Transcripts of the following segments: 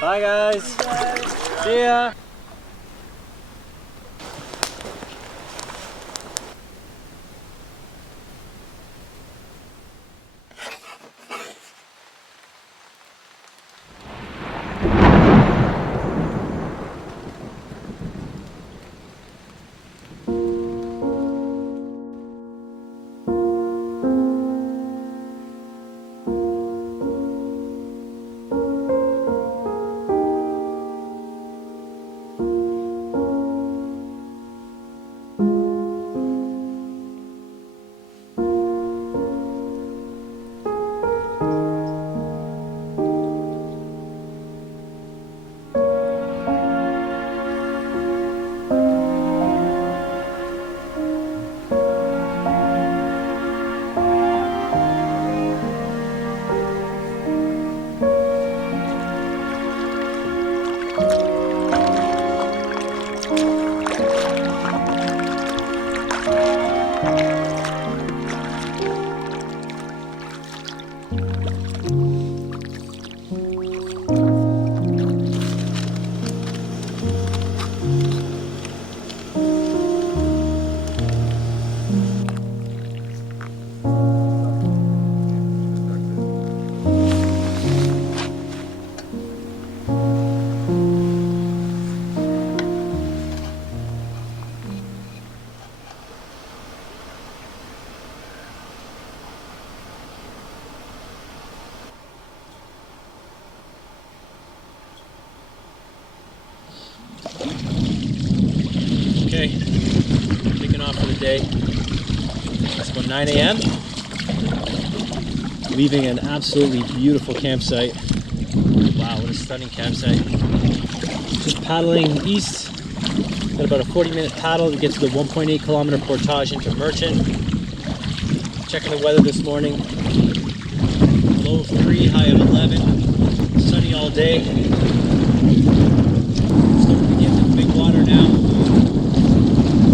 Bye guys. Bye, guys. See ya. Okay, kicking off for the day. It's about 9 a.m. Leaving an absolutely beautiful campsite. Wow, what a stunning campsite. Just paddling east. Got about a 40-minute paddle to get to the 1.8 kilometer portage into Merchant. Checking the weather this morning. Low of 3, high of 11. Sunny all day. Starting to get to the big water now.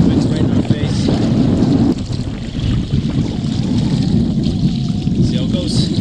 Wind's right in our face. See how it goes.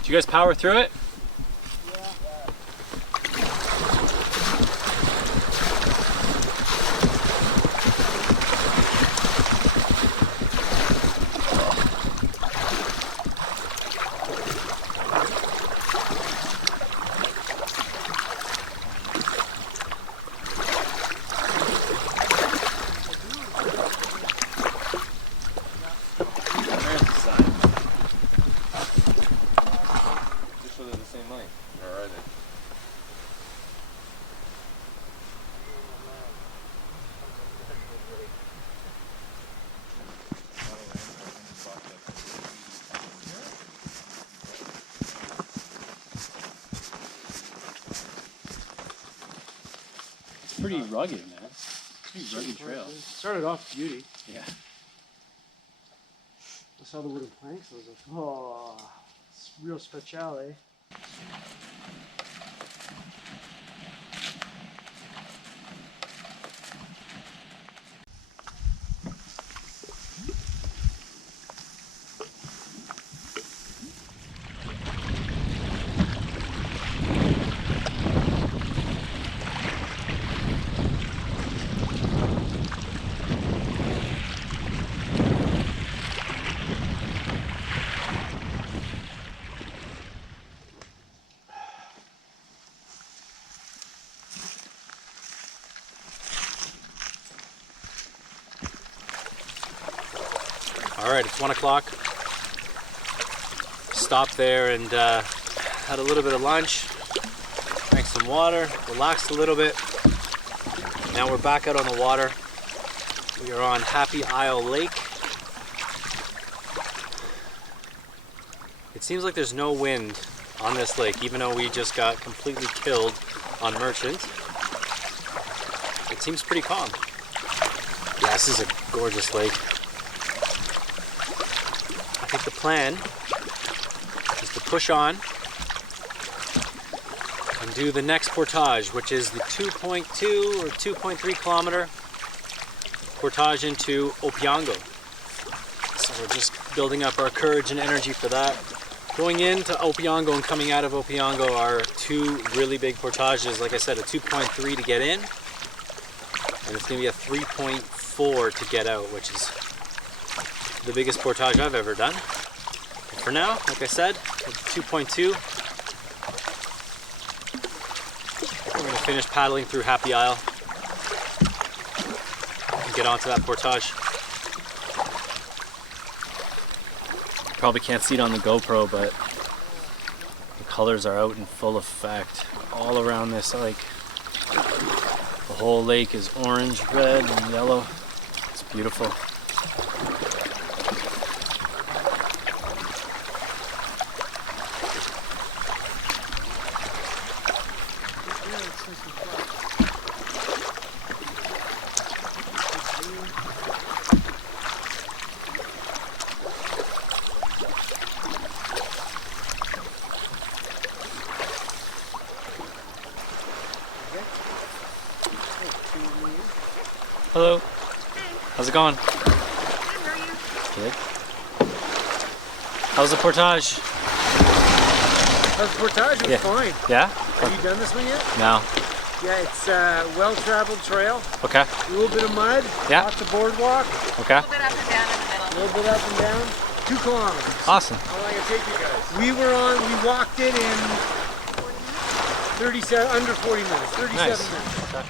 Did you guys power through it? Pretty rugged, man. Pretty rugged trail. It started off beauty. Yeah. I saw the wooden planks. I was like, oh, it's real special, eh? All right, it's 1 o'clock. Stopped there and had a little bit of lunch, drank some water, relaxed a little bit. Now we're back out on the water. We are on Happy Isle Lake. It seems like there's no wind on this lake, even though we just got completely killed on Merchant. It seems pretty calm. Yeah, this is a gorgeous lake. I think the plan is to push on and do the next portage, which is the 2.2 or 2.3 kilometer portage into Opeongo. So we're just building up our courage and energy for that. Going into Opeongo and coming out of Opeongo are two really big portages. Like I said, a 2.3 to get in, and it's going to be a 3.4 to get out, which is the biggest portage I've ever done. But for now, like I said, 2.2. We're going to finish paddling through Happy Isle and get onto that portage. Probably can't see it on the GoPro, but the colors are out in full effect all around this lake. The whole lake is orange, red, and yellow. It's beautiful. Hello. How's it going? Good. How's the portage? The portage was fine. Yeah? Have you done this one yet? No. Yeah, it's a well-traveled trail. Okay. A little bit of mud. Yeah. Off the boardwalk. Okay. A little bit up and down in the middle. A little bit up and down. 2 kilometers. Awesome. How long did it take you guys? We walked it in 37, under 40 minutes. 37 Nice. minutes. Okay.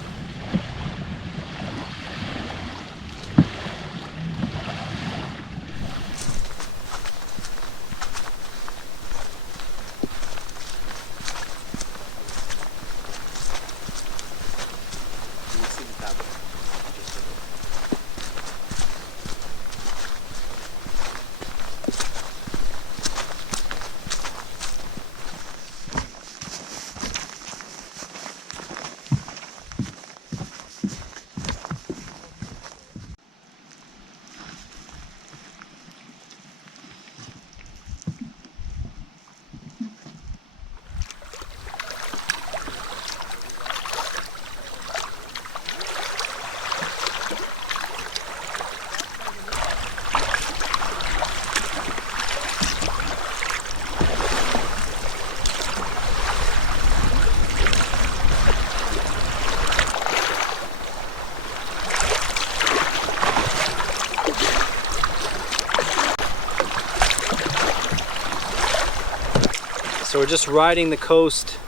So we're just riding the coast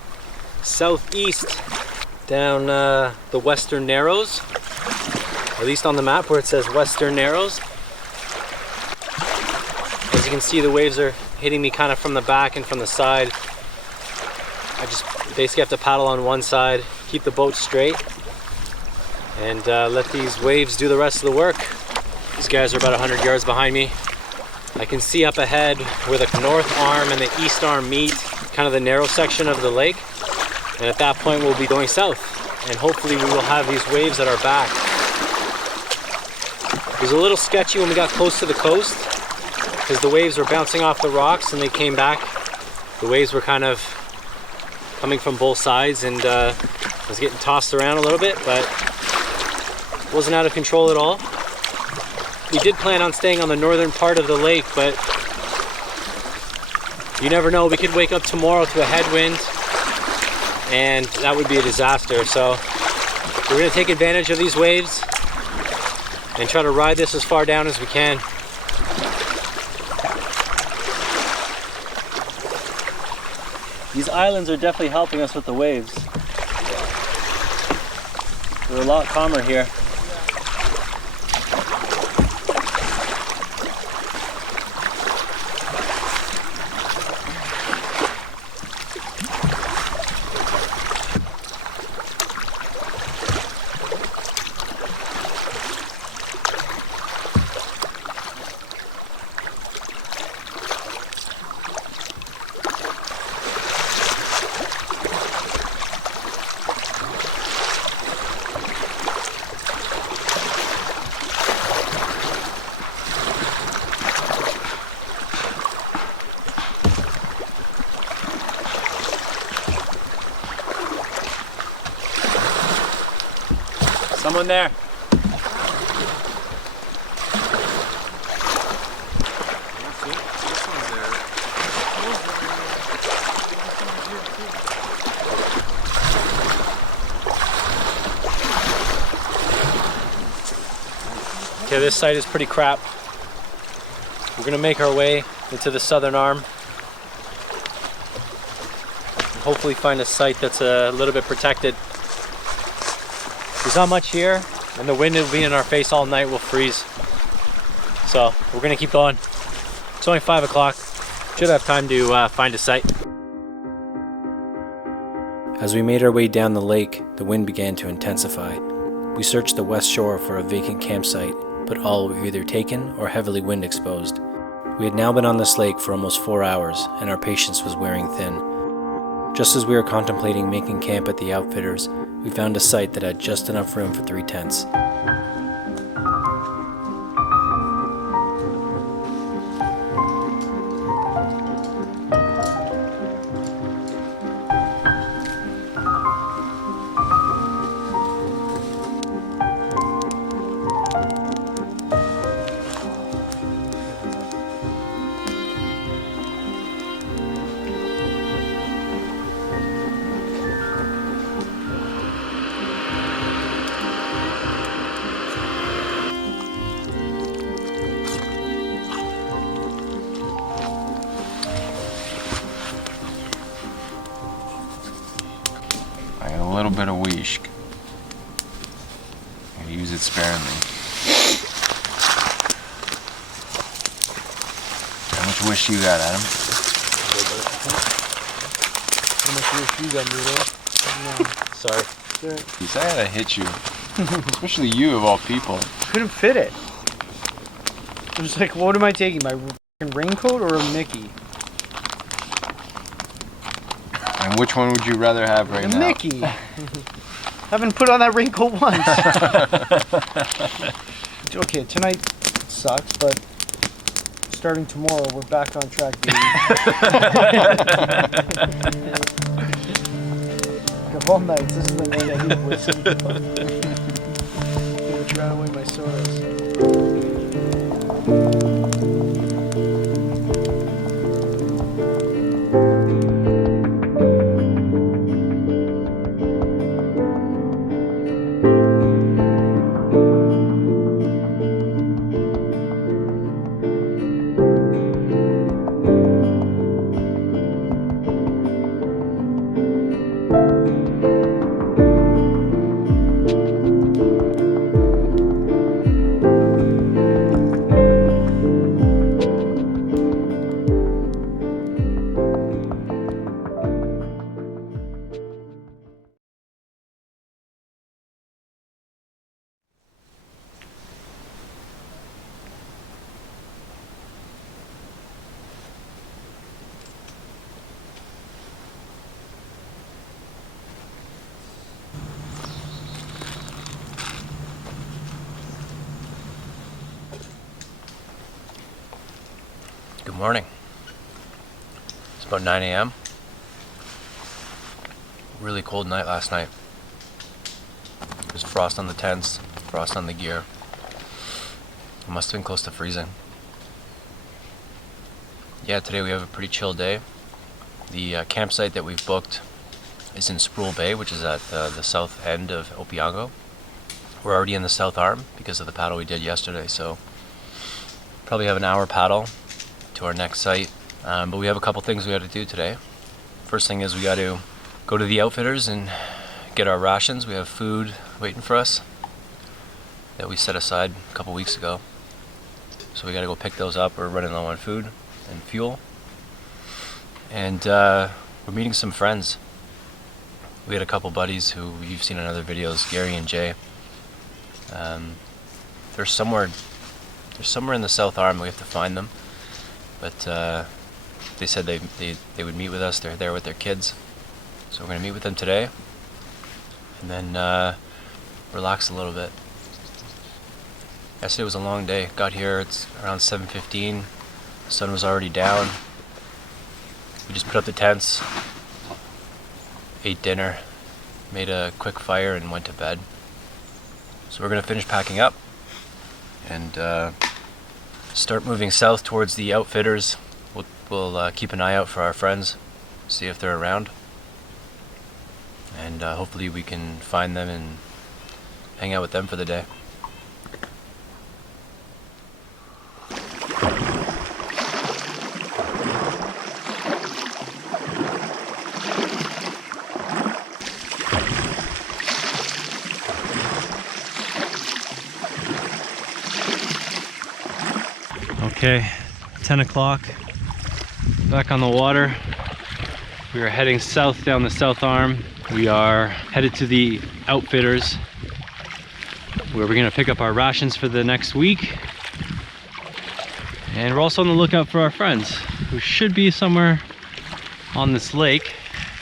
southeast down the Western Narrows, at least on the map where it says Western Narrows. As you can see, the waves are hitting me kind of from the back and from the side. I just basically have to paddle on one side, keep the boat straight, and let these waves do the rest of the work. These guys are about 100 yards behind me. I can see up ahead where the north arm and the east arm meet, kind of the narrow section of the lake. And at that point we'll be going south, and hopefully we will have these waves at our back. It was a little sketchy when we got close to the coast because the waves were bouncing off the rocks and they came back. The waves were kind of coming from both sides, and I was getting tossed around a little bit, but it wasn't out of control at all. We did plan on staying on the northern part of the lake, but you never know. We could wake up tomorrow to a headwind, and that would be a disaster. So we're going to take advantage of these waves and try to ride this as far down as we can. These islands are definitely helping us with the waves. They're a lot calmer here. Someone there. Okay, this site is pretty crap. We're gonna make our way into the southern arm and hopefully find a site that's a little bit protected. There's not much here, and the wind will be in our face all night. We'll freeze. So we're gonna keep going. It's only 5 o'clock. Should have time to find a site. As we made our way down the lake, the wind began to intensify. We searched the west shore for a vacant campsite, but all were either taken or heavily wind exposed. We had now been on this lake for almost 4 hours, and our patience was wearing thin. Just as we were contemplating making camp at the Outfitters, we found a site that had just enough room for 3 tents. I got a little bit of wish. I'm gonna use it sparingly. How much wish you got, Adam? How much wish you got, Miro? Sorry. Jeez, I gotta hit you. Especially you, of all people. Couldn't fit it. It was like, what am I taking? My fucking raincoat or a Mickey? And which one would you rather have right now? A Mickey. Haven't put on that raincoat once. Okay, tonight sucks, but starting tomorrow, we're back on track, baby. Of all nights, this is the night I need whiskey. I'm gonna drown away my sorrows. Good morning. It's about 9 a.m. Really cold night last night. There's frost on the tents, frost on the gear. It must have been close to freezing. Yeah, today we have a pretty chill day. The campsite that we've booked is in Sproule Bay, which is at the south end of Opeongo. We're already in the south arm because of the paddle we did yesterday, so probably have an hour paddle to our next site. But we have a couple things we got to do today. First thing is we got to go to the Outfitters and get our rations. We have food waiting for us that we set aside a couple weeks ago. So we got to go pick those up. We're running low on food and fuel. And we're meeting some friends. We had a couple buddies who you've seen in other videos, Gary and Jay. They're somewhere in the South Arm. We have to find them. But they said they would meet with us. They're there with their kids. So we're going to meet with them today. And then relax a little bit. Yesterday was a long day. Got here, it's around 7:15. The sun was already down. We just put up the tents, ate dinner, made a quick fire and went to bed. So we're gonna finish packing up and start moving south towards the outfitters. We'll keep an eye out for our friends, see if they're around, and hopefully we can find them and hang out with them for the day. Okay, 10 o'clock, back on the water. We are heading south down the south arm. We are headed to the outfitters where we're gonna pick up our rations for the next week. And we're also on the lookout for our friends who should be somewhere on this lake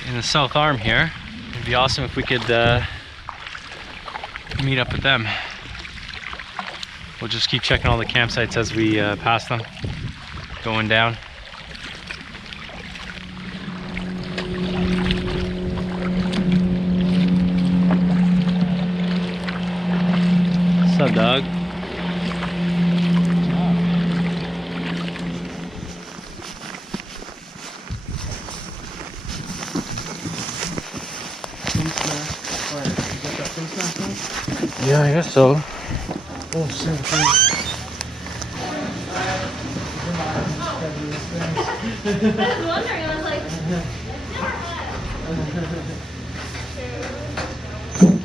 in the south arm here. It'd be awesome if we could meet up with them. We'll just keep checking all the campsites as we pass them, going down. What's up, dog? Yeah, I guess so. Oh, shit. I was wondering, I was like,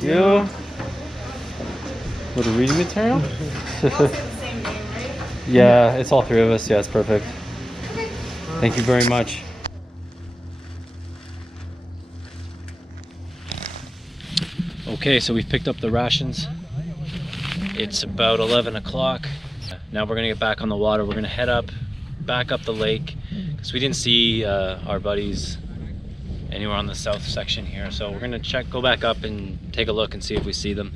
You? Little reading material? Yeah, it's all three of us. Yeah, it's perfect. Thank you very much. Okay, so we've picked up the rations. It's about 11 o'clock. Now we're gonna get back on the water. We're gonna head back up the lake, because we didn't see our buddies anywhere on the south section here. So we're gonna go back up and take a look and see if we see them.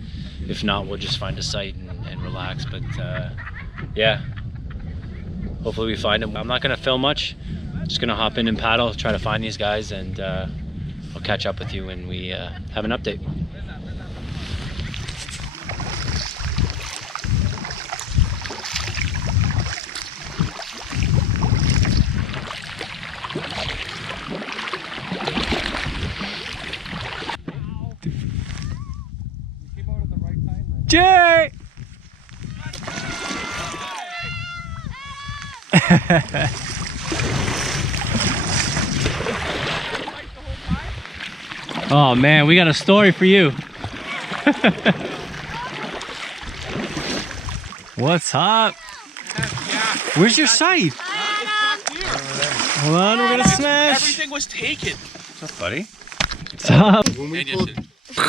If not, we'll just find a site and relax. But yeah, hopefully we find them. I'm not gonna film much. I'm just gonna hop in and paddle, try to find these guys, and I'll catch up with you when we have an update. Jay! Oh man, we got a story for you. What's up? Where's your sight? Hold on, we're gonna smash. Everything was taken. What's up, buddy? What's up? When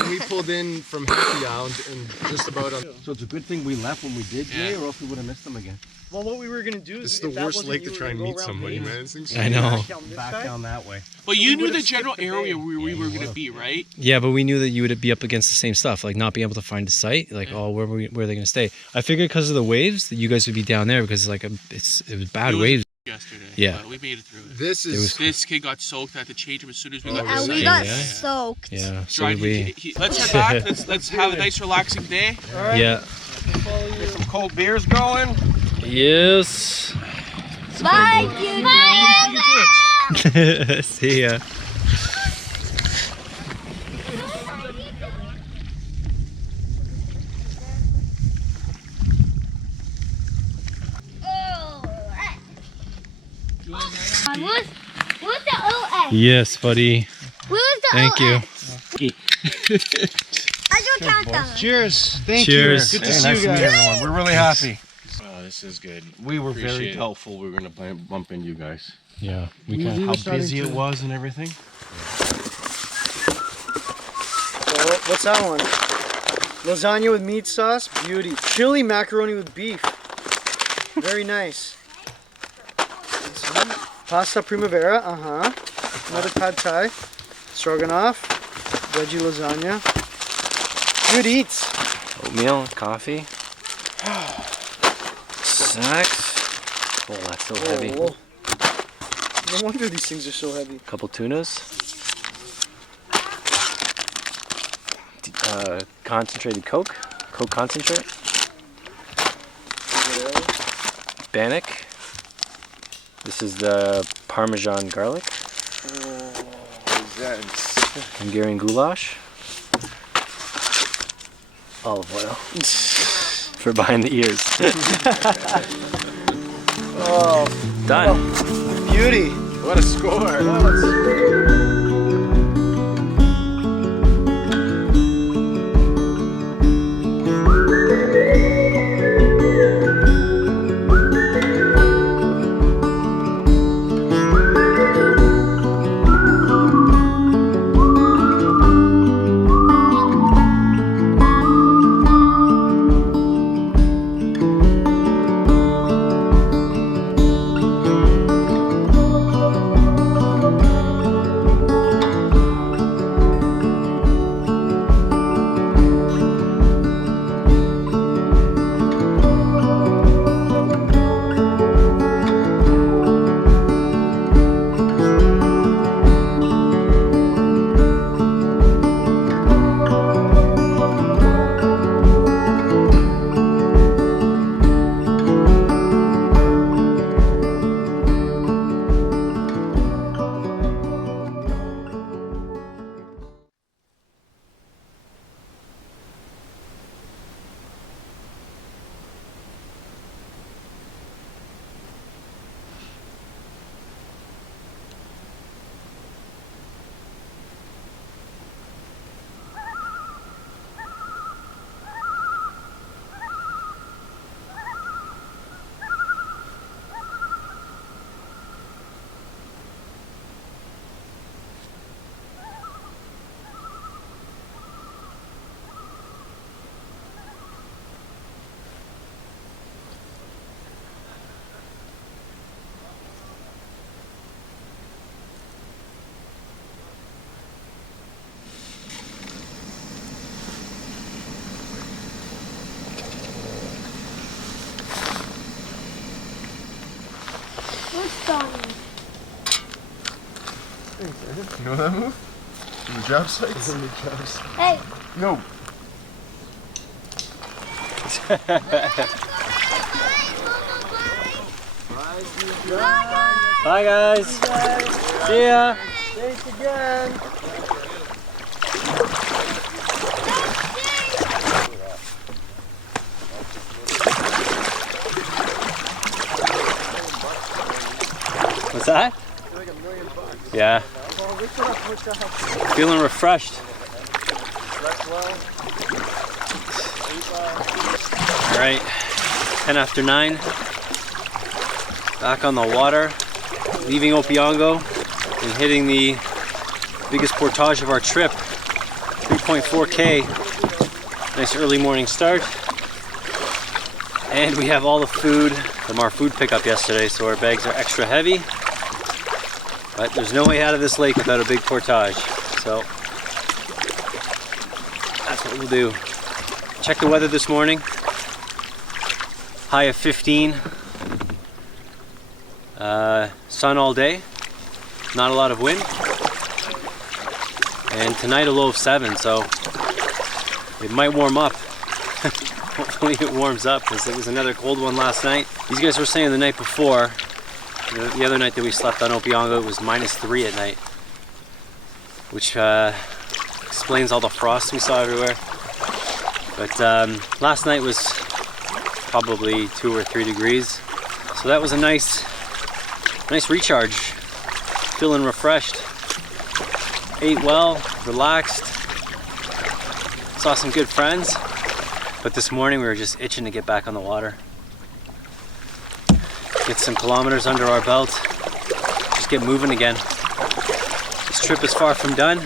we pulled in from Happy Island and just about on. So it's a good thing we left when we did, Jay, or else we would have missed them again. Well, what we were gonna do This is is the worst lake to try and meet somebody, man. I know. Back down that way. But you knew the general area where we were going to be, right? Yeah, but we knew that you would be up against the same stuff, like not being able to find a site. Like, oh, where are they gonna stay? I figured because of the waves that you guys would be down there, because like it was bad waves. Yesterday. Yeah. But we made it through it. This kid got soaked. I had to change him as soon as we got and to we the got site. soaked. Yeah. So Right, did we. let's head back. Let's have a nice relaxing day. Yeah. Get some cold beers going. Yes. Bye, dude. See ya. Who's the OS? Yes, buddy. Who's the Thank OS? you. I do countdown. Cheers. Thank Cheers. you. Good to Hey, see nice you to meet guys. everyone. We're really happy. Oh, this is good. We were Appreciate very it. doubtful we were going to bump into you guys. Yeah. How busy it was and everything. So, what's that one? Lasagna with meat sauce, beauty. Chili macaroni with beef, very nice. Pasta primavera, Another pad thai, stroganoff, veggie lasagna. Good eats. Oatmeal, coffee, snacks. Oh, that's so heavy. Whoa. No wonder these things are so heavy. Couple tunas. Concentrated Coke, Coke concentrate. Bannock. This is the Parmesan garlic. Hungarian goulash. Olive oil. For behind the ears. Oh, Done. beauty. What a score! What's done? You know that move? In the job sites? Hey. No. Bye guys. See ya. Thanks again. What's that? Like $1 million. Yeah. Well, what's up? Feeling refreshed. Slept well. All right. 10 after 9. Back on the water. Leaving Opiongo and hitting the biggest portage of our trip. 3.4K. Nice early morning start. And we have all the food from our food pickup yesterday, so our bags are extra heavy. But there's no way out of this lake without a big portage. So that's what we'll do. Check the weather this morning. High of 15. Sun all day. Not a lot of wind. And tonight a low of 7, so it might warm up. Hopefully it warms up, because it was another cold one last night. These guys were saying the night before, the other night that we slept on Opiongo, it was -3 at night, which explains all the frost we saw everywhere. But last night was probably 2 or 3 degrees, so that was a nice recharge. Feeling refreshed. Ate well, relaxed. Saw some good friends. But this morning we were just itching to get back on the water. Get some kilometers under our belt. Just get moving again. This trip is far from done.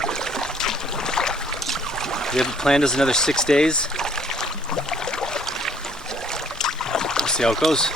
We have planned as another 6 days. We'll see how it goes.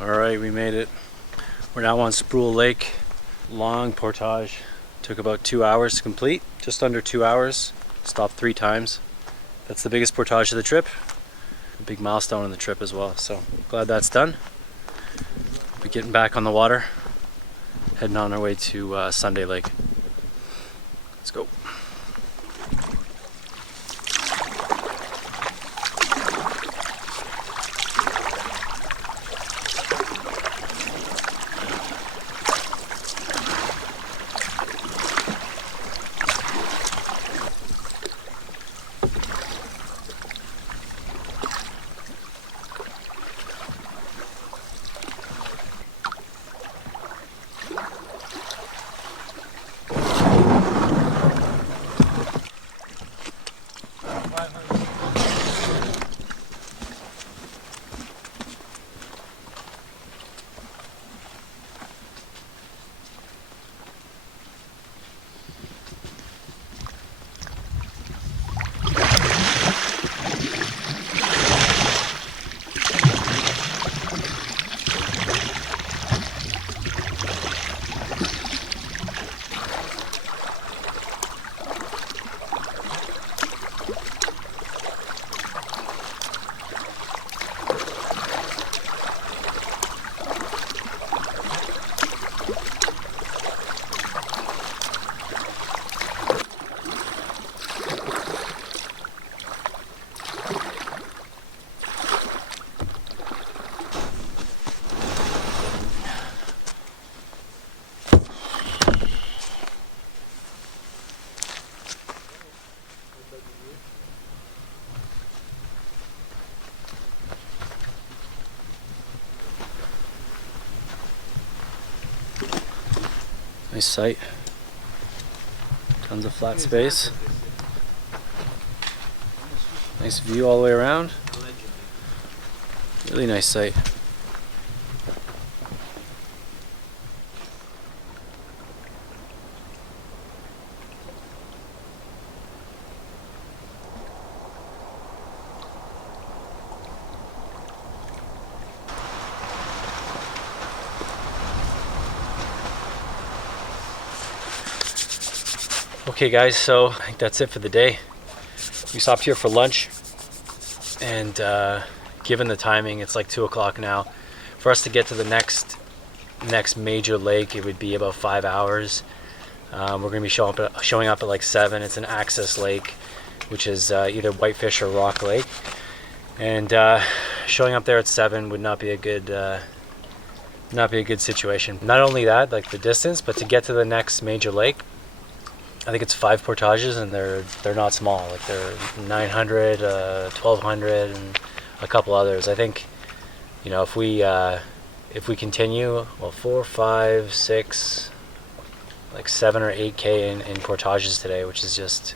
Alright, we made it. We're now on Sproule Lake. Long portage. Took about 2 hours to complete. Just under 2 hours. Stopped 3 times. That's the biggest portage of the trip. A big milestone on the trip as well. So glad that's done. We'll be getting back on the water. Heading on our way to Sunday Lake. Let's go. Nice site. Tons of flat space. Nice view all the way around. Really nice site. Okay guys, so I think that's it for the day. We stopped here for lunch, and given the timing, it's like 2 o'clock now. For us to get to the next major lake, it would be about 5 hours. We're going to be showing up at like 7. It's an access lake, which is either Whitefish or Rock Lake. And showing up there at 7 would not be a good situation. Not only that, like the distance, but to get to the next major lake, I think it's 5 portages, and they're not small. Like they're 900, 1200, and a couple others. I think, you know, if we continue, well, 4, 5, 6, like 7 or 8K in portages today, which is just,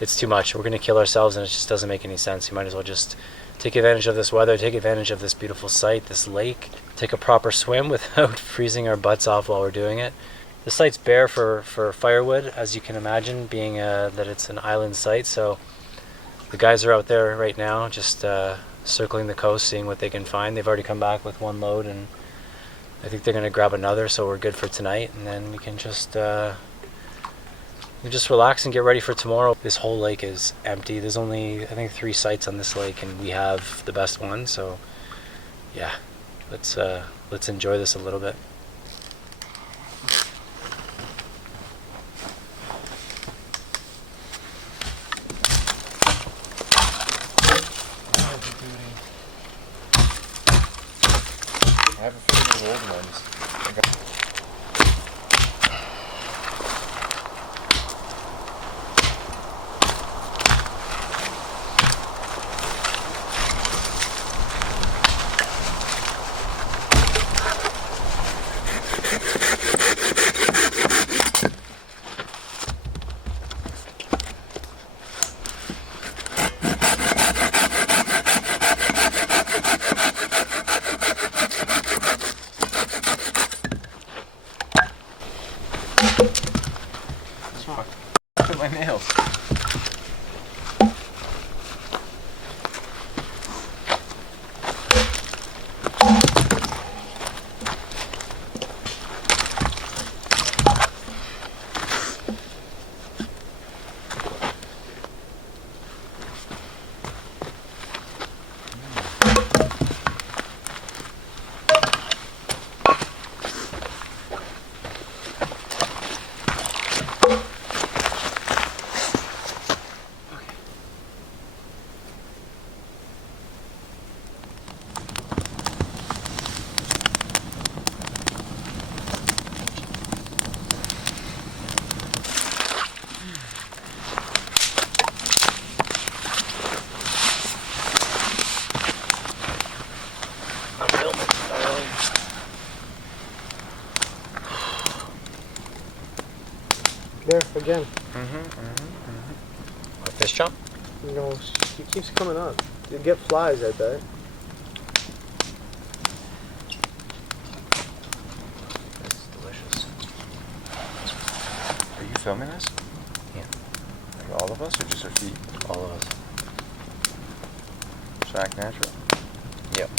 it's too much. We're gonna kill ourselves, and it just doesn't make any sense. You might as well just take advantage of this weather, take advantage of this beautiful site, this lake, take a proper swim without freezing our butts off while we're doing it. The site's bare for firewood, as you can imagine, being that it's an island site. So the guys are out there right now, just circling the coast, seeing what they can find. They've already come back with 1 load, and I think they're going to grab another, so we're good for tonight. And then we can just relax and get ready for tomorrow. This whole lake is empty. There's only, I think, 3 sites on this lake, and we have the best one. So yeah, let's enjoy this a little bit. Look at my nails. There, again. A fish chomp? No, she keeps coming up. You get flies, I bet. That's delicious. Are you filming this? Yeah. Like all of us or just our feet? All of us. Shack natural? Yep.